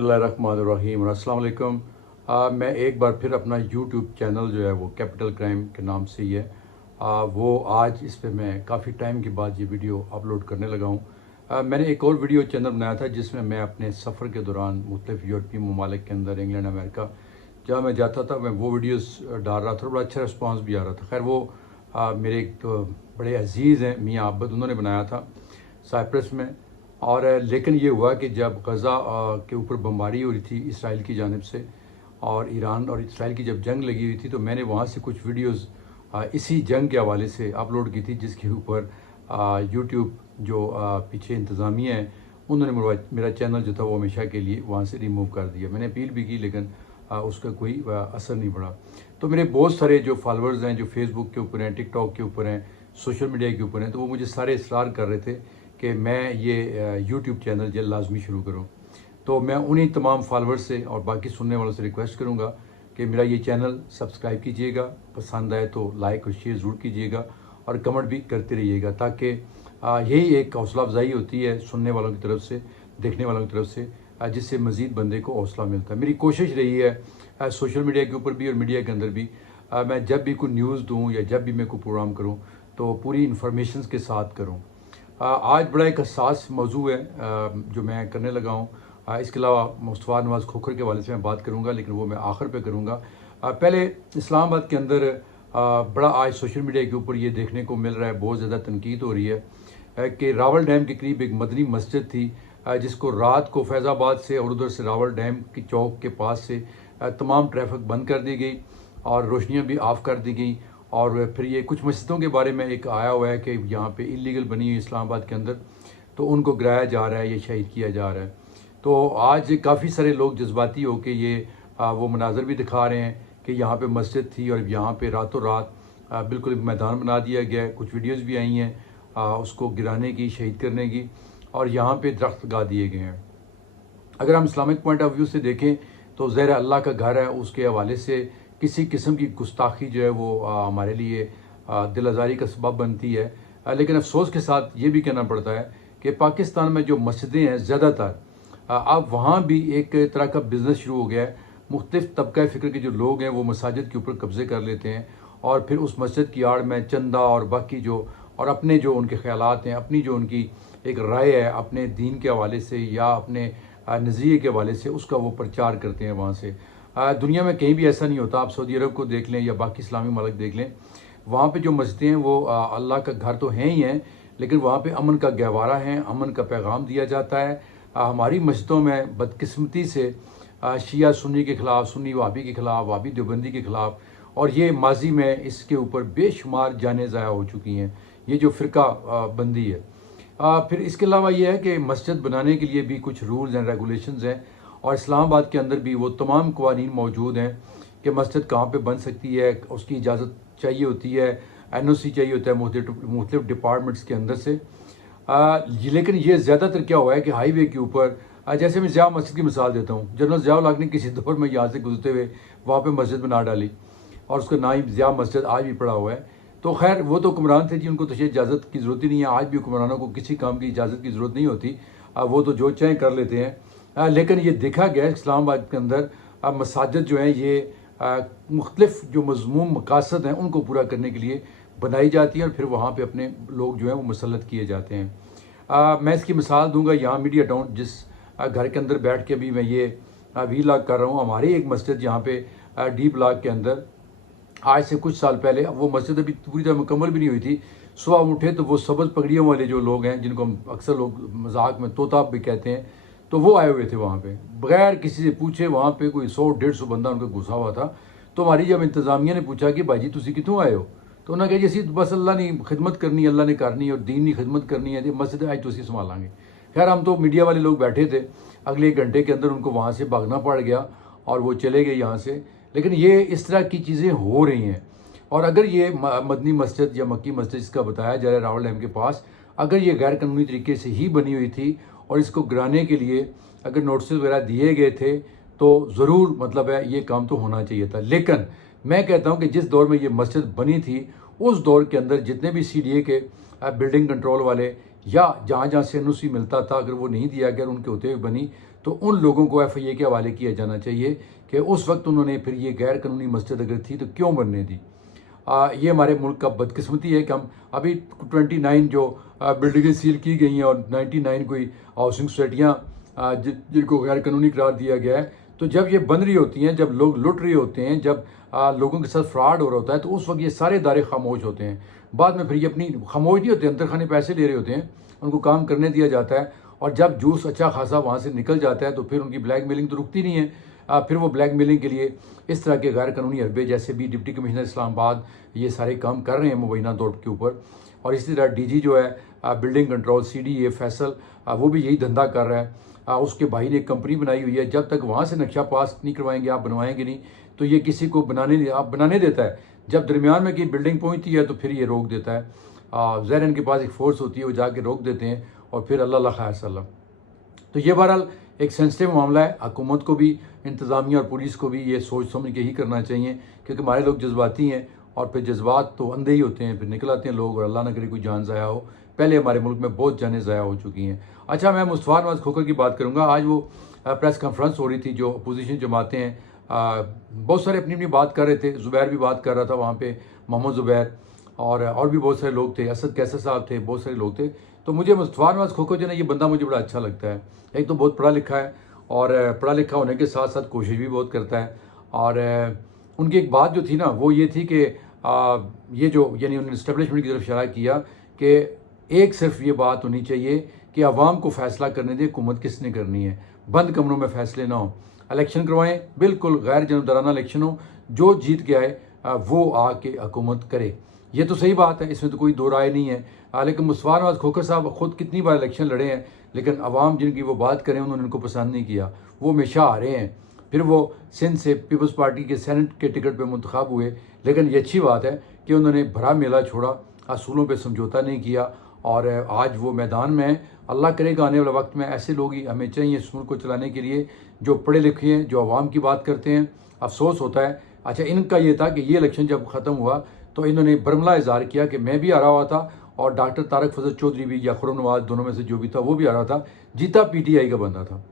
बिस्मिल्लाहिर्रहमानिर्रहीम अस्सलाम वालेकुम। मैं एक बार फिर अपना यूट्यूब चैनल जो है वो कैपिटल क्राइम के नाम से ही है। वो आज इस पे मैं काफ़ी टाइम के बाद ये वीडियो अपलोड करने लगा हूँ। मैंने एक और वीडियो चैनल बनाया था जिसमें मैं अपने सफ़र के दौरान मुख्तलिफ़ यूरोपीय ममालिक के अंदर इंग्लैंड अमेरिका जहाँ मैं जाता था मैं वो वीडियोस डाल रहा था। बड़ा अच्छा रिस्पांस भी आ रहा था। खैर वो मेरे एक बड़े अजीज़ हैं मियाँ आबद, उन्होंने बनाया था साइप्रस में। और लेकिन ये हुआ कि जब गज़ा के ऊपर बमबारी हो रही थी इसराइल की जानिब से और ईरान और इसराइल की जब जंग लगी हुई थी तो मैंने वहाँ से कुछ वीडियोस इसी जंग के हवाले से अपलोड की थी, जिसके ऊपर यूट्यूब जो पीछे इंतज़ामिया है उन्होंने मेरा चैनल जो था वो हमेशा के लिए वहाँ से रिमूव कर दिया। मैंने अपील भी की लेकिन उसका कोई असर नहीं पड़ा। तो मेरे बहुत सारे जो फॉलोअर्स हैं जो फेसबुक के ऊपर हैं, टिकटॉक के ऊपर हैं, सोशल मीडिया के ऊपर हैं, तो वो मुझे सारे इसरार कर रहे थे कि मैं ये यूट्यूब चैनल जल्द लाजमी शुरू करूँ। तो मैं उन्हीं तमाम फॉलोअर्स से और बाकी सुनने वालों से रिक्वेस्ट करूँगा कि मेरा ये चैनल सब्सक्राइब कीजिएगा, पसंद आए तो लाइक और शेयर ज़रूर कीजिएगा और कमेंट भी करते रहिएगा, ताकि यही एक हौसला अफजाई होती है सुनने वालों की तरफ से, देखने वालों की तरफ से, जिससे मज़ीद बंदे को हौसला मिलता है। मेरी कोशिश रही है सोशल मीडिया के ऊपर भी और मीडिया के अंदर भी, मैं जब भी कोई न्यूज़ दूँ या जब भी मैं कोई प्रोग्राम करूँ तो पूरी इन्फॉर्मेशन के साथ करूँ। आज बड़ा एक हसास मौजू है जो मैं करने लगा हूँ। इसके अलावा मुस्तफ़ा नवाज़ खोखर के हवाले से मैं बात करूँगा, लेकिन वो मैं आखिर पे करूँगा। पहले इस्लामाबाद के अंदर बड़ा आज सोशल मीडिया के ऊपर ये देखने को मिल रहा है, बहुत ज़्यादा तनकीद हो रही है कि रावल डैम के करीब एक मदनी मस्जिद थी जिसको रात को फैज़ाबाद से और उधर से रावल डैम की चौक के पास से तमाम ट्रैफिक बंद कर दी गई और रोशनियाँ भी ऑफ़ कर दी गई। और फिर ये कुछ मस्जिदों के बारे में एक आया हुआ है कि यहाँ पे इलीगल बनी हुई इस्लामाबाद के अंदर, तो उनको गिराया जा रहा है, ये शहीद किया जा रहा है। तो आज काफ़ी सारे लोग जज्बाती हो के ये वो मनाजर भी दिखा रहे हैं कि यहाँ पे मस्जिद थी और यहाँ पे रातों रात बिल्कुल मैदान बना दिया गया है। कुछ वीडियोज़ भी आई हैं उसको गिराने की, शहीद करने की, और यहाँ पे दरख्त लगा दिए गए हैं। अगर हम इस्लामिक पॉइंट ऑफ व्यू से देखें तो ज़ाहिर अल्लाह का घर है, उसके हवाले से किसी किस्म की गुस्ताखी जो है वो हमारे लिए दिल आज़ारी का सबब बनती है। लेकिन अफसोस के साथ ये भी कहना पड़ता है कि पाकिस्तान में जो मस्जिदें हैं ज़्यादातर अब वहाँ भी एक तरह का बिज़नेस शुरू हो गया है। मुख्तलिफ तबका फ़िक्र के जो लोग हैं वो मसाजिद के ऊपर कब्ज़े कर लेते हैं और फिर उस मस्जिद की आड़ में चंदा और बाकी जो और अपने जो उनके ख़यालात हैं, अपनी जो उनकी एक राय है अपने दीन के हवाले से या अपने नज़रिए के हवाले से, उसका वो प्रचार करते हैं वहाँ से। दुनिया में कहीं भी ऐसा नहीं होता। आप सऊदी अरब को देख लें या बाकी इस्लामी मुल्क देख लें, वहाँ पे जो मस्जिदें हैं वो अल्लाह का घर तो हैं ही हैं, लेकिन वहाँ पे अमन का गहवारा है, अमन का पैगाम दिया जाता है। हमारी मस्जिदों में बदकिस्मती से शिया सुन्नी के ख़िलाफ़, सुन्नी वाबी के ख़िलाफ़, वाबी देवबंदी के ख़िलाफ़, और ये माजी में इसके ऊपर बेशुमार जानें ज़ाया हो चुकी हैं, ये जो फ़िरका बंदी है। फिर इसके अलावा ये है कि मस्जिद बनाने के लिए भी कुछ रूल्स एंड रेगुलेशंस हैं और इस्लामाबाद के अंदर भी वो तमाम कवानीन मौजूद हैं कि मस्जिद कहाँ पे बन सकती है, उसकी इजाज़त चाहिए होती है, NOC चाहिए होता है मुख्तलिफ डिपार्टमेंट्स के अंदर से। लेकिन ये ज़्यादातर क्या हुआ है कि हाईवे के ऊपर जैसे मैं ज़िया मस्जिद की मिसाल देता हूँ, जनरल ज़िया ने किसी दौर में यहाँ से गुजरते हुए वहाँ पर मस्जिद बना डाली और उसका ना ही ज़िया मस्जिद आज भी पड़ा हुआ है। तो खैर वो तो हुक्मरान थे जी, उनको तो शायद इजाज़त की ज़रूरत ही नहीं है। आज भी हुक्मरानों को किसी काम की इजाज़त की ज़रूरत नहीं होती, वो तो जो चाहें कर लेते हैं। लेकिन ये देखा गया इस्लामाबाद के अंदर मसाजिद जो हैं ये मुख्तलिफ जो मज़मूम मकासद हैं उनको पूरा करने के लिए बनाई जाती हैं और फिर वहाँ पे अपने लोग जो हैं वो मुसल्लत किए जाते हैं। मैं इसकी मिसाल दूंगा यहाँ मीडिया टाउन, जिस घर के अंदर बैठ के भी मैं ये वीलॉग कर रहा हूँ। हमारी एक मस्जिद यहाँ पे डी ब्लॉक के अंदर आज से कुछ साल पहले, वो मस्जिद अभी पूरी तरह मुकम्मल भी नहीं हुई थी, सुबह उठे तो वो सब्ज़ पगड़ियों वाले जो लोग हैं, जिनको हम अक्सर लोग मजाक में तोता भी कहते हैं, तो वो आए हुए थे वहाँ पे बगैर किसी से पूछे। वहाँ पे कोई 100-150 बंदा उनका घुसा हुआ था। तो हमारी जब इंतज़ामिया ने पूछा कि भाई जी तुसी कितों आए हो, तो उन्होंने कहा जी बस अल्लाह ने खिदमत करनी, अल्लाह ने करनी और दीन की खिदमत करनी है, मस्जिद आज तुसी संभालेंगे। खैर हम तो मीडिया वाले लोग बैठे थे, अगले 1 घंटे के अंदर उनको वहाँ से भागना पड़ गया और वो चले गए यहाँ से। लेकिन ये इस तरह की चीज़ें हो रही हैं। और अगर ये मदनी मस्जिद या मक्की मस्जिद जिसका बताया जा रहा है रावल डैम के पास, अगर ये गैर कानूनी तरीके से ही बनी हुई थी और इसको गिराने के लिए अगर नोटिस वगैरह दिए गए थे तो ज़रूर मतलब है ये काम तो होना चाहिए था। लेकिन मैं कहता हूँ कि जिस दौर में ये मस्जिद बनी थी उस दौर के अंदर जितने भी CDA के बिल्डिंग कंट्रोल वाले या जहाँ जहाँ से NOC मिलता था, अगर वो नहीं दिया गया उनके होते हुए बनी, तो उन लोगों को FIA के हवाले किया जाना चाहिए कि उस वक्त उन्होंने फिर ये गैर कानूनी मस्जिद अगर थी तो क्यों बनने दी। ये हमारे मुल्क का बदकिस्मती है कि हम अभी 29 जो बिल्डिंगें सील की गई हैं और 99 कोई हाउसिंग सोसाइटियाँ जिनको गैर कानूनी करार दिया गया है, तो जब ये बन रही होती हैं, जब लोग लुट रहे होते हैं, जब लोगों के साथ फ्रॉड हो रहा होता है, तो उस वक्त ये सारे इदारे खामोश होते हैं। बाद में फिर ये अपनी खामोश नहीं होते, अंदर खाने पैसे ले रहे होते हैं, उनको काम करने दिया जाता है और जब जूस अच्छा खासा वहाँ से निकल जाता है तो फिर उनकी ब्लैक मेलिंग तो रुकती नहीं है। फिर वो ब्लैक मेलिंग के लिए इस तरह के गैर कानूनी हरबे, जैसे भी डिप्टी कमिश्नर इस्लामाबाद ये सारे काम कर रहे हैं मुबैना तौर के ऊपर, और इसी तरह DG जो है बिल्डिंग कंट्रोल CDA फैसल, वो भी यही धंधा कर रहा है। उसके भाई ने एक कंपनी बनाई हुई है, जब तक वहाँ से नक्शा पास नहीं करवाएंगे, आप बनवाएंगे नहीं, तो ये किसी को बनाने देता है। जब दरमियान में की बिल्डिंग पहुँचती है तो फिर ये रोक देता है। ज़ाहिर इनके पास एक फ़ोर्स होती है, वो जाके रोक देते हैं और फिर अल्लाह खैर सल्लम। तो ये बहरहाल एक सेंसिटिव मामला है। हुकूमत को भी, इंतज़ामिया और पुलिस को भी ये सोच समझ के ही करना चाहिए, क्योंकि हमारे लोग जज्बाती हैं और फिर जज्बात तो अंधे ही होते हैं, फिर निकल आते हैं लोग और अल्लाह ना करे कोई जान ज़ाया हो। पहले हमारे मुल्क में बहुत जानें ज़ाया हो चुकी हैं। अच्छा, मैं मुस्तफ़ा नवाज़ खोखर की बात करूँगा। आज वो प्रेस कॉन्फ्रेंस हो रही थी, जो अपोजिशन जमातें हैं बहुत सारे अपनी अपनी बात कर रहे थे। ज़ुबैर भी बात कर रहा था वहाँ पे, मोहम्मद ज़ुबैर और भी बहुत सारे लोग थे, असद कैसर साहब थे, बहुत सारे लोग थे। तो मुझे मुस्तफ़ा नवाज़ खोखर जो है ये बंदा मुझे बड़ा अच्छा लगता है। एक तो बहुत पढ़ा लिखा है और पढ़ा लिखा होने के साथ साथ कोशिश भी बहुत करता है। और उनकी एक बात जो थी ना वो ये थी कि ये जो यानी उन्होंने इस्टेब्लिशमेंट की तरफ इशारा किया कि एक सिर्फ ये बात होनी चाहिए कि आवाम को फ़ैसला करने दे हुकूमत किसने करनी है, बंद कमरों में फ़ैसले ना हो, इलेक्शन करवाएं, बिल्कुल गैर जनदाराना इलेक्शन हो, जो जीत के आए वो आके हुकूमत करे। ये तो सही बात है, इसमें तो कोई दो राय नहीं है। लेकिन मुस्तफ़ा नवाज़ खोखर साहब खुद कितनी बार इलेक्शन लड़े हैं, लेकिन अवाम जिनकी वो बात करें उन्होंने उनको पसंद नहीं किया, वो हमेशा आ रहे हैं। फिर वो सिंध से पीपल्स पार्टी के सेनेट के टिकट पर मुंतखब हुए, लेकिन ये अच्छी बात है कि उन्होंने भरा मेला छोड़ा, असूलों पर समझौता नहीं किया और आज वो मैदान में है। अल्लाह करेगा आने वाले वक्त में ऐसे लोग ही हमें चाहिए इस मुल्क को चलाने के लिए, जो पढ़े लिखे हैं, जो आवाम की बात करते हैं। अफसोस होता है, अच्छा इनका ये था कि ये इलेक्शन जब ख़त्म हुआ तो इन्होंने बरमला इज़हार किया कि मैं भी आ रहा हुआ था और डॉक्टर तारक फजल चौधरी भी या खुर्रम नवाज़, दोनों में से जो भी था वो भी आ रहा था, जीता PTI का बंदा था।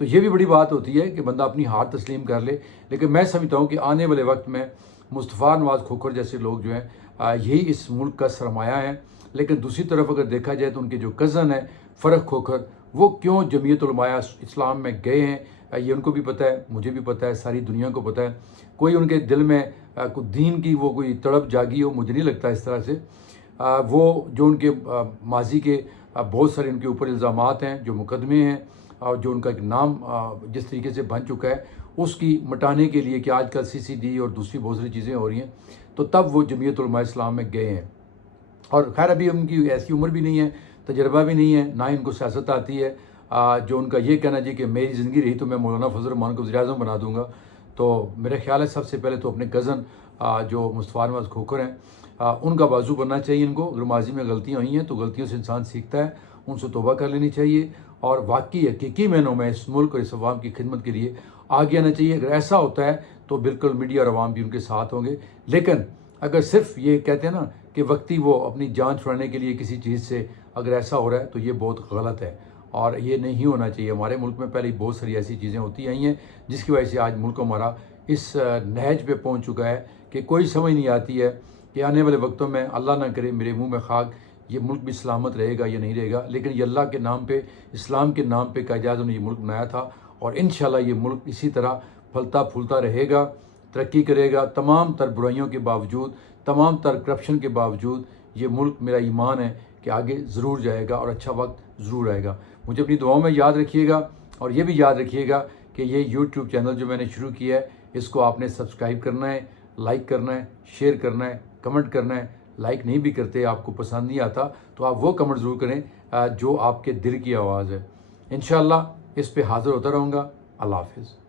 तो ये भी बड़ी बात होती है कि बंदा अपनी हार तस्लीम कर ले। लेकिन मैं समझता हूँ कि आने वाले वक्त में मुस्तफ़ा नवाज़ खोखर जैसे लोग जो हैं यही इस मुल्क का सरमाया है। लेकिन दूसरी तरफ अगर देखा जाए तो उनके जो कज़न है फ़रख खोखर, वो क्यों जमीयत उलमाया इस्लाम में गए हैं, ये उनको भी पता है, मुझे भी पता है, सारी दुनिया को पता है। कोई उनके दिल में कोई दीन की वो कोई तड़प जागी हो, मुझे नहीं लगता इस तरह से। वो जो उनके माजी के बहुत सारे उनके ऊपर इल्ज़ामात हैं, जो मुकदमे हैं और जो उनका एक नाम जिस तरीके से बन चुका है, उसकी मिटाने के लिए कि आजकल CCD और दूसरी बहुत सारी चीज़ें हो रही हैं, तो तब वो जमीयत उलमा इस्लाम में गए हैं। और खैर अभी उनकी ऐसी उम्र भी नहीं है, तजर्बा भी नहीं है, ना ही उनको सियासत आती है। जो उनका ये कहना जी कि मेरी ज़िंदगी रही तो मैं मौलाना फजल रहमान को वज़ीर-ए-आज़म बना दूंगा, तो मेरा ख्याल है सबसे पहले तो अपने कज़न जो मुस्तफ़ा नवाज़ खोखर हैं उनका बाजू बनना चाहिए इनको। अगर माजी में गलतियाँ हुई हैं तो गलतियों से इंसान सीखता है, उनसे तौबा कर लेनी चाहिए और वाकई हकीकी मैनों में इस मुल्क और इस अवाम की खिदमत के लिए आगे आना चाहिए। अगर ऐसा होता है तो बिल्कुल मीडिया और अवाम भी उनके साथ होंगे। लेकिन अगर सिर्फ ये कहते हैं ना कि वक्ती वो अपनी जान छुड़ाने के लिए किसी चीज़ से अगर ऐसा हो रहा है तो ये बहुत गलत है और ये नहीं होना चाहिए। हमारे मुल्क में पहले बहुत सारी ऐसी चीज़ें होती आई हैं जिसकी वजह से आज मुल्क हमारा इस नहज पे पहुंच चुका है कि कोई समझ नहीं आती है कि आने वाले वक्तों में अल्लाह ना करे मेरे मुंह में खाक, ये मुल्क भी सलामत रहेगा या नहीं रहेगा। लेकिन ये अल्लाह के नाम पे, इस्लाम के नाम पे कायजाज़ ने ये मुल्क बनाया था और इंशाल्लाह ये मुल्क इसी तरह फलता फूलता रहेगा, तरक्की करेगा। तमाम तर बुराइयों के बावजूद, तमाम तर करप्शन के बावजूद ये मुल्क, मेरा ईमान है कि आगे ज़रूर जाएगा और अच्छा वक्त ज़रूर आएगा। मुझे अपनी दुआओं में याद रखिएगा और ये भी याद रखिएगा कि ये यूट्यूब चैनल जो मैंने शुरू किया है इसको आपने सब्सक्राइब करना है, लाइक करना है, शेयर करना है, कमेंट करना है। लाइक नहीं भी करते, आपको पसंद नहीं आता तो आप वो कमेंट ज़रूर करें जो आपके दिल की आवाज़ है। इंशाअल्लाह इस पे हाज़िर होता रहूँगा। अल्लाह हाफ़िज़।